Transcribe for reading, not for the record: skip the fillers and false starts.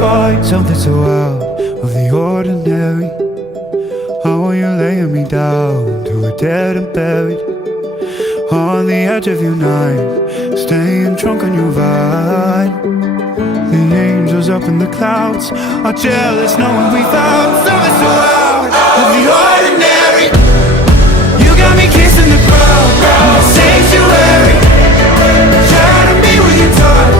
find something so out of the ordinary. How are you laying me down to a dead and buried on the edge of your night, staying drunk on your vine. The angels up in the clouds are jealous knowing we found something so out of the ordinary. You got me kissing the ground in the sanctuary, trying to be with your touch.